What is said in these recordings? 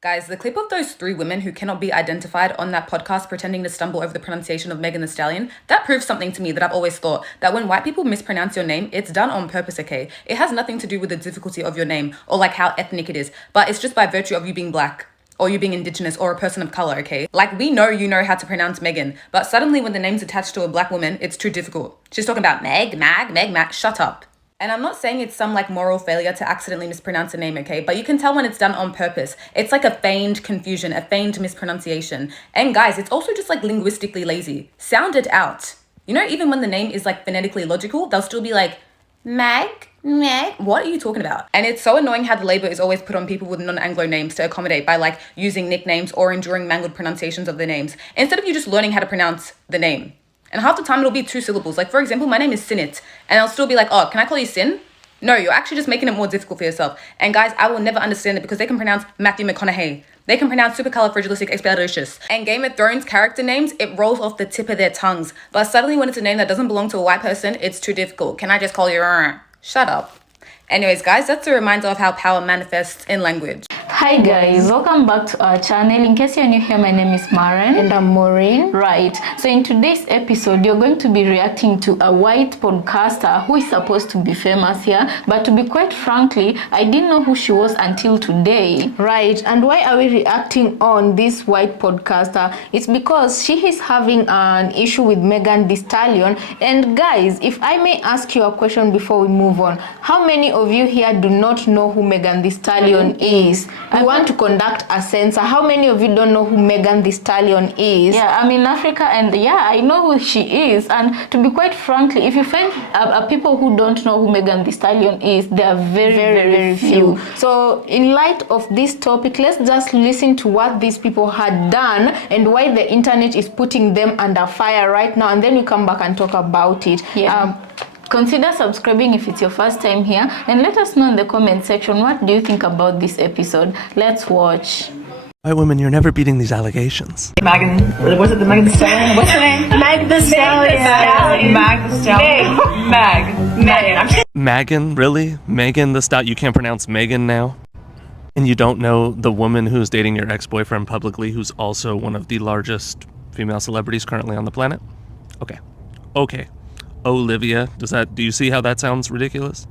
Guys, the clip of those 3 women who cannot be identified on that podcast pretending to stumble over the pronunciation of Megan Thee Stallion, that proves something to me that I've always thought, that when white people mispronounce your name, it's done on purpose, okay? It has nothing to do with the difficulty of your name or like how ethnic it is, but it's just by virtue of you being black or you being indigenous or a person of color, okay? Like, we know you know how to pronounce Megan, but suddenly when the name's attached to a black woman, it's too difficult. She's talking about Meg, shut up. And I'm not saying it's some like moral failure to accidentally mispronounce a name, okay? But you can tell when it's done on purpose. It's like a feigned confusion, a feigned mispronunciation. And guys, it's also just like linguistically lazy. Sound it out. You know, even when the name is like phonetically logical, they'll still be like, Meg, what are you talking about? And it's so annoying how the label is always put on people with non-Anglo names to accommodate by like using nicknames or enduring mangled pronunciations of their names, instead of you just learning how to pronounce the name. And half the time it'll be 2 syllables. Like, for example, my name is Sinit, and I'll still be like, oh, can I call you Sin? No, you're actually just making it more difficult for yourself. And guys, I will never understand it because they can pronounce Matthew McConaughey. They can pronounce supercalifragilisticexpialidocious. And Game of Thrones character names, it rolls off the tip of their tongues. But suddenly when it's a name that doesn't belong to a white person, it's too difficult. Can I just call you? Shut up. Anyways, guys, that's a reminder of how power manifests in language. Hi guys, welcome back to our channel. In case you're new here, my name is Maren. And I'm Maureen. Right, so in today's episode, you're going to be reacting to a white podcaster who is supposed to be famous here. But to be quite frankly, I didn't know who she was until today. Right, and why are we reacting on this white podcaster? It's because she is having an issue with Megan Thee Stallion. And guys, if I may ask you a question before we move on, how many of you here do not know who Megan Thee Stallion is? We want to conduct a census. How many of you don't know who Megan Thee Stallion is? Yeah, I'm in Africa, and yeah, I know who she is. And to be quite frankly, if you find people who don't know who Megan Thee Stallion is, they are very few. So in light of this topic, let's just listen to what these people had done and why the internet is putting them under fire right now, and then we come back and talk about it. Consider subscribing if it's your first time here, and let us know in the comment section, what do you think about this episode? Let's watch. White women, you're never beating these allegations. Megan, was it the Megan Thee Stallion? What's her name? Meg Thee Stallion. Meg Thee Stallion. Megan. Megan? Really? Megan the Stallion? You can't pronounce Megan now? And you don't know the woman who's dating your ex-boyfriend publicly, who's also one of the largest female celebrities currently on the planet? Okay. Olivia, do you see how that sounds ridiculous?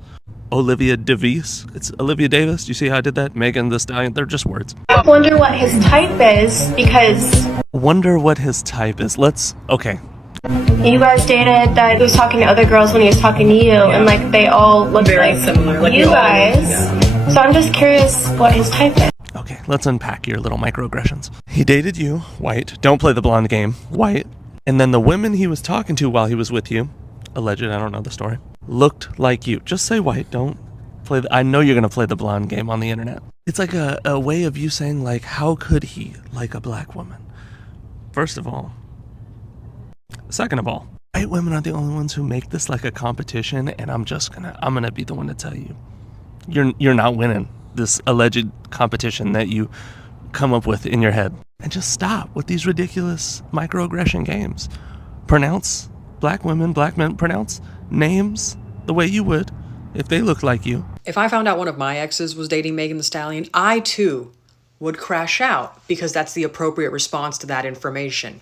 Olivia Davis, it's Olivia Davis. Do you see how I did that? Megan Thee Stallion, they're just words. I wonder what his type is, because Wonder what his type is. Okay. you guys dated that he was talking to other girls when he was talking to you, and like they all look Very like similar, like you they all- guys. yeah. So I'm just curious what his type is. Okay, let's unpack your little microaggressions. He dated you, white. Don't play the blonde game, white. And then the women he was talking to while he was with you, alleged, I don't know the story, looked like you. Just say white, don't play I know you're gonna play the blonde game on the internet. It's like a way of you saying, like, how could he like a black woman? First of all. Second of all, white women are the only ones who make this like a competition, and I'm gonna be the one to tell you, you're not winning this alleged competition that you come up with in your head. And just stop with these ridiculous microaggression games. Pronounce black women, black men, pronounce names the way you would if they looked like you. If I found out one of my exes was dating Megan Thee Stallion, I too would crash out, because that's the appropriate response to that information.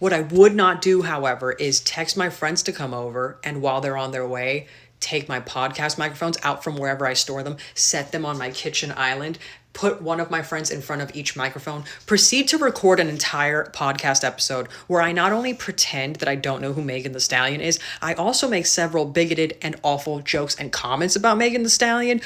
What I would not do, however, is text my friends to come over, and while they're on their way, take my podcast microphones out from wherever I store them, set them on my kitchen island, put one of my friends in front of each microphone, proceed to record an entire podcast episode where I not only pretend that I don't know who Megan Thee Stallion is, I also make several bigoted and awful jokes and comments about Megan Thee Stallion.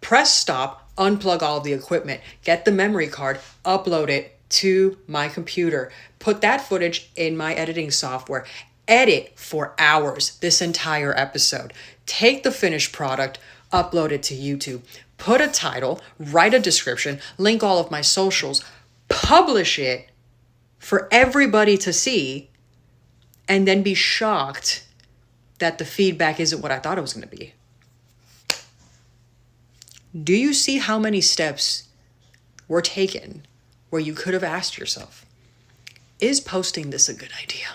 Press stop, unplug all of the equipment, get the memory card, upload it to my computer, put that footage in my editing software, edit for hours this entire episode, take the finished product, upload it to YouTube, put a title, write a description, link all of my socials, publish it for everybody to see, and then be shocked that the feedback isn't what I thought it was going to be. Do you see how many steps were taken where you could have asked yourself, is posting this a good idea?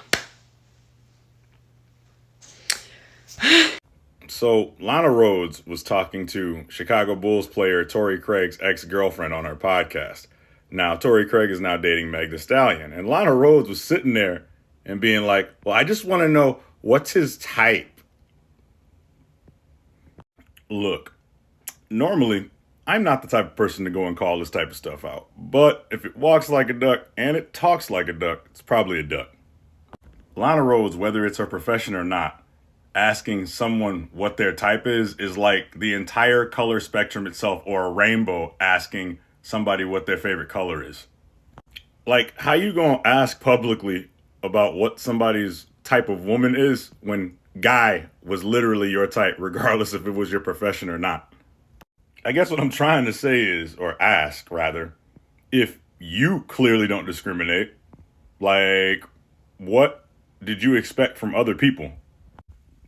So Lana Rhoades was talking to Chicago Bulls player Torrey Craig's ex-girlfriend on her podcast. Now, Torrey Craig is now dating Meg Thee Stallion, and Lana Rhoades was sitting there and being like, well, I just want to know what's his type. Look, normally, I'm not the type of person to go and call this type of stuff out. But if it walks like a duck and it talks like a duck, it's probably a duck. Lana Rhoades, whether it's her profession or not, asking someone what their type is like the entire color spectrum itself, or a rainbow asking somebody what their favorite color is. Like, how you gonna ask publicly about what somebody's type of woman is when guy was literally your type, regardless if it was your profession or not? I guess what I'm trying to say is, or ask rather, if you clearly don't discriminate, like, what did you expect from other people?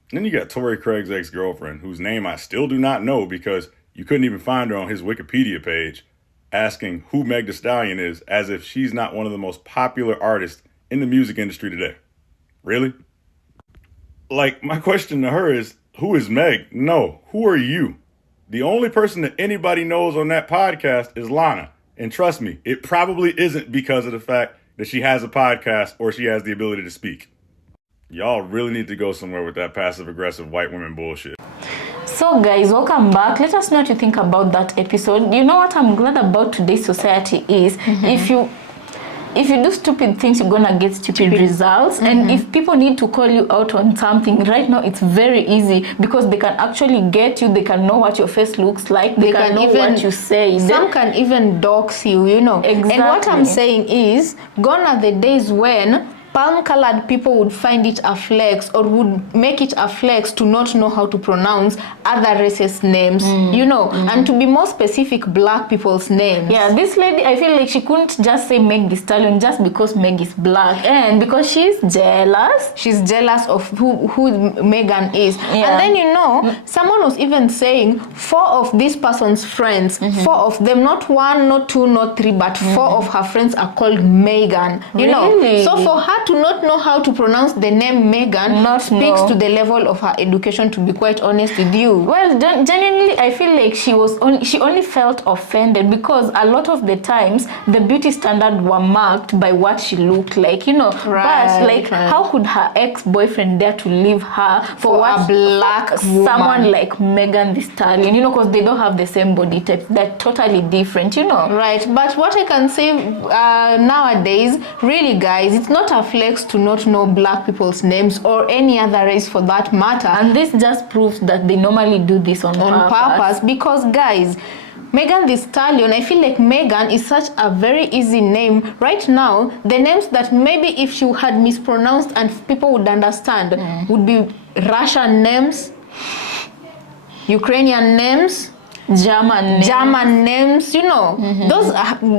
And then you got Torrey Craig's ex-girlfriend, whose name I still do not know because you couldn't even find her on his Wikipedia page, asking who Meg Thee Stallion is as if she's not one of the most popular artists in the music industry today. Really? Like, my question to her is, who is Meg? No, who are you? The only person that anybody knows on that podcast is Lana. And trust me, it probably isn't because of the fact that she has a podcast or she has the ability to speak. Y'all really need to go somewhere with that passive-aggressive white women bullshit. So guys, welcome back. Let us know what you think about that episode. You know what I'm glad about today's society is, if you do stupid things, you're gonna get stupid results. And if people need to call you out on something, right now it's very easy because they can actually get you, they can know what your face looks like, they can know even, what you say. Some can even dox you, you know. Exactly. And what I'm saying is, gone are the days when palm-colored people would find it a flex or would make it a flex to not know how to pronounce other races' names, you know, and to be more specific, black people's names. Yeah, this lady, I feel like she couldn't just say Meg Thee Stallion just because Meg is black and because she's jealous. She's jealous of who Megan is. Yeah. And then, you know, someone was even saying 4 of this person's friends, 4 of them, not 1, not 2, not 3, but 4 of her friends are called Megan. You know, so for her to not know how to pronounce the name Megan speaks to the level of her education, to be quite honest with you. Well, genuinely, I feel like she only felt offended because a lot of the times the beauty standards were marked by what she looked like, you know. But like, how could her ex-boyfriend dare to leave her for a black woman? Someone like Megan Thee Stallion, you know, because they don't have the same body type. They're totally different, you know. Right, but what I can say nowadays, really guys, it's not a flex to not know black people's names or any other race for that matter. And this just proves that they normally do this on purpose. Because guys, Megan Thee Stallion, I feel like Megan is such a very easy name. Right now, the names that maybe if she had mispronounced and people would understand would be Russian names, Ukrainian names, German names, you know.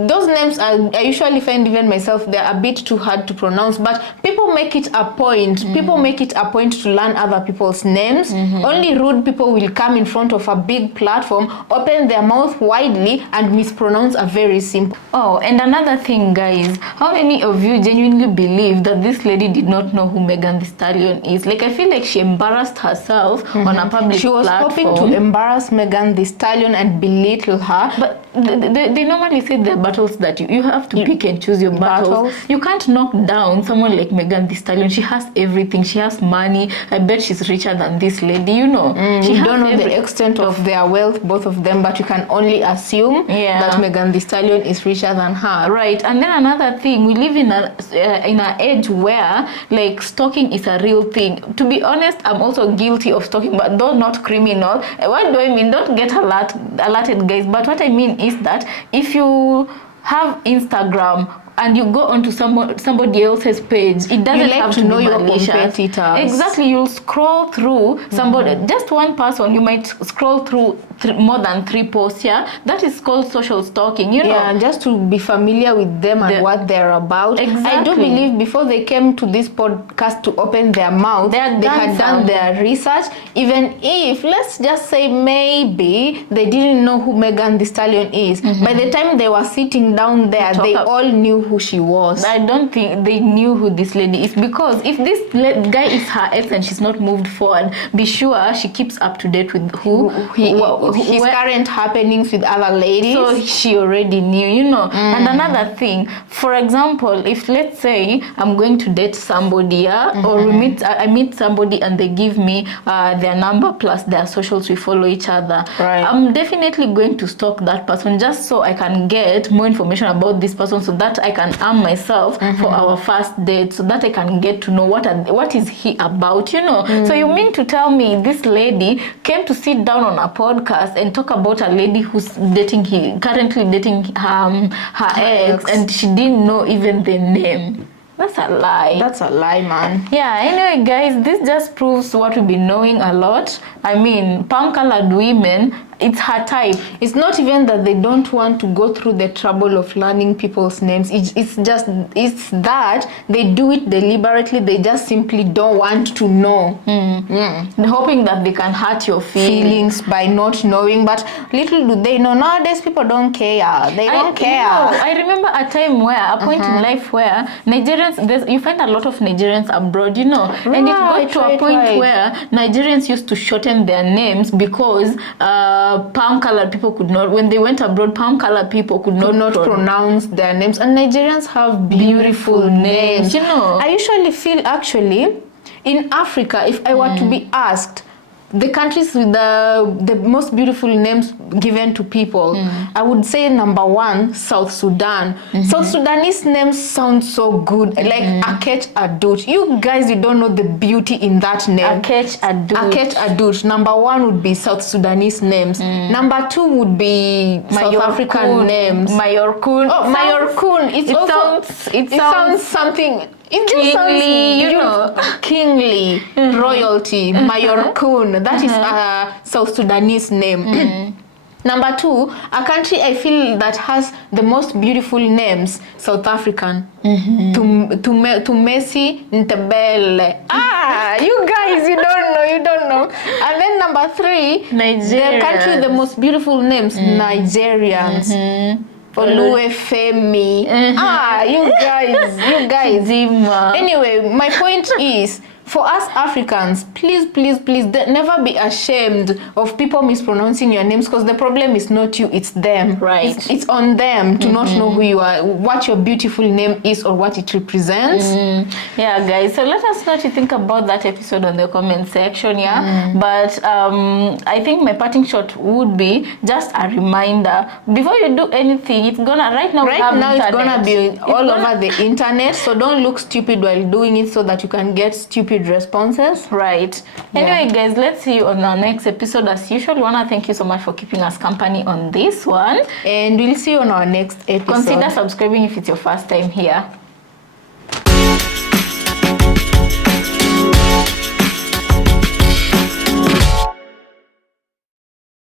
Those names I usually find, even myself, they're a bit too hard to pronounce, but people make it a point. People make it a point to learn other people's names. Only rude people will come in front of a big platform, open their mouth widely and mispronounce a very simple. Oh, and another thing, guys, how many of you genuinely believe that this lady did not know who Megan Thee Stallion is? Like, I feel like she embarrassed herself on a public platform. She was hoping to embarrass Megan Thee Stallion and belittle her. But they normally say the battles that you have to pick and choose your battles. You can't knock down someone like Megan Thee Stallion. She has everything. She has money. I bet she's richer than this lady, you know. You don't know the extent of their wealth, both of them, but you can only assume that Megan Thee Stallion is richer than her. Right. And then another thing, we live in an age where like stalking is a real thing. To be honest, I'm also guilty of stalking, but though not criminal. What do I mean? Don't get alerted, guys. But what I mean is that if you have Instagram and you go onto somebody else's page, it doesn't have to know your competitors. Exactly, you'll scroll through somebody, just one person, you might scroll through more than 3 posts. That is called social stalking, you know. Yeah, just to be familiar with them and what they're about. Exactly. I do believe before they came to this podcast to open their mouth, they had done their research. Even if, let's just say, maybe they didn't know who Megan Thee Stallion is. By the time they were sitting down there, they all knew who she was. I don't think they knew who this lady is, because if this guy is her ex and she's not moved forward, be sure she keeps up to date with who his current happenings with other ladies. So she already knew, you know. And another thing, for example, if let's say I'm going to date somebody, or I meet somebody and they give me their number plus their socials, we follow each other. Right. I'm definitely going to stalk that person just so I can get more information about this person, so that I can arm myself for our first date, so that I can get to know what is he about, you know. So you mean to tell me this lady came to sit down on a podcast and talk about a lady who's currently dating her ex, and she didn't know even the name? That's a lie. That's a lie, man. Yeah, anyway, guys, this just proves what we've been knowing a lot. I mean, palm-colored women, it's her type. It's not even that they don't want to go through the trouble of learning people's names. It's that they do it deliberately. They just simply don't want to know. Hoping that they can hurt your Feelings by not knowing. But little do they know, nowadays people don't care. They don't care. No, I remember a time a point in life where Nigerians, you find a lot of Nigerians abroad, you know. And it got to a point where Nigerians used to shorten their names because palm-colored people could not, when they went abroad, palm-colored people could not pronounce their names. And Nigerians have beautiful names. You know, I usually feel actually in Africa, if I were to be asked the countries with the most beautiful names given to people, I would say number 1, South Sudan. South Sudanese names sound so good, like Akech Adut. You guys, you don't know the beauty in that name. Akech Adut. Akech Adut. Number 1 would be South Sudanese names. Number 2 would be South African names. Mayorkun. Oh, Mayorkun. It sounds something. It just kingly, you know, kingly, royalty, Mayorkun. That is a South Sudanese name. Number 2, a country I feel that has the most beautiful names, South African. Tumesi Ntebele. You guys, you don't know. And then number 3, the country with the most beautiful names, Nigerians. Oluwefemi. You guys. Anyway, my point is, for us Africans, please, never be ashamed of people mispronouncing your names, because the problem is not you, it's them. Right. It's on them to not know who you are, what your beautiful name is, or what it represents. Yeah, guys. So let us know what you think about that episode on the comment section. But I think my parting shot would be just a reminder: before you do anything, it's gonna it's gonna be all over the internet. So don't look stupid while doing it, so that you can get stupid responses. Right. Anyway, guys, let's see you on our next episode. As usual, we wanna thank you so much for keeping us company on this one, and we'll see you on our next episode. Consider subscribing if it's your first time here.